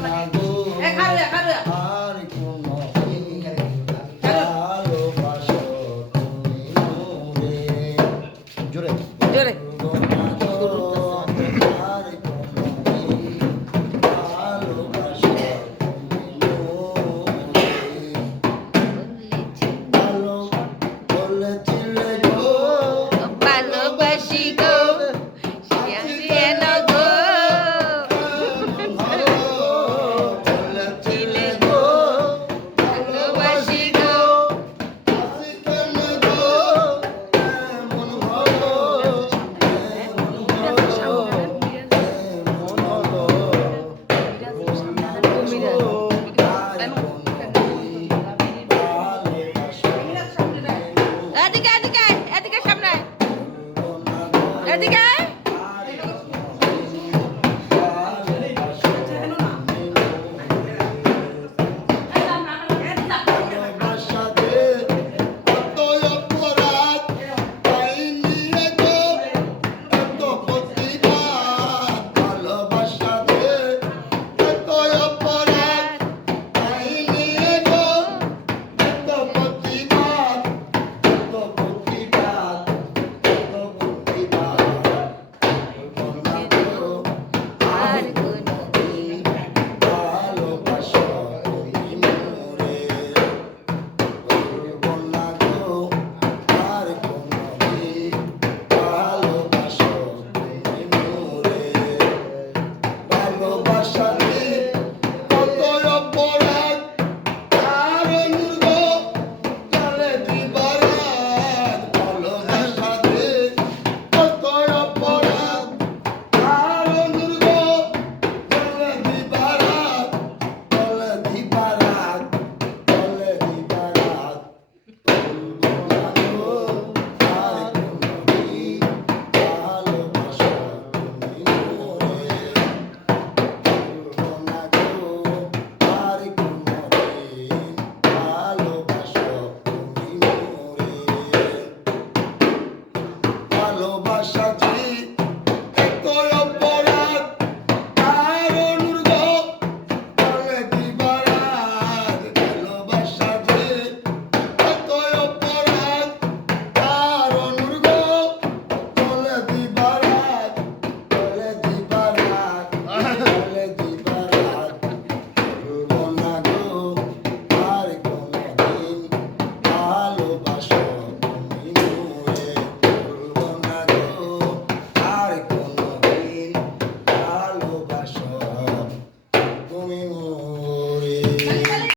na vraiment.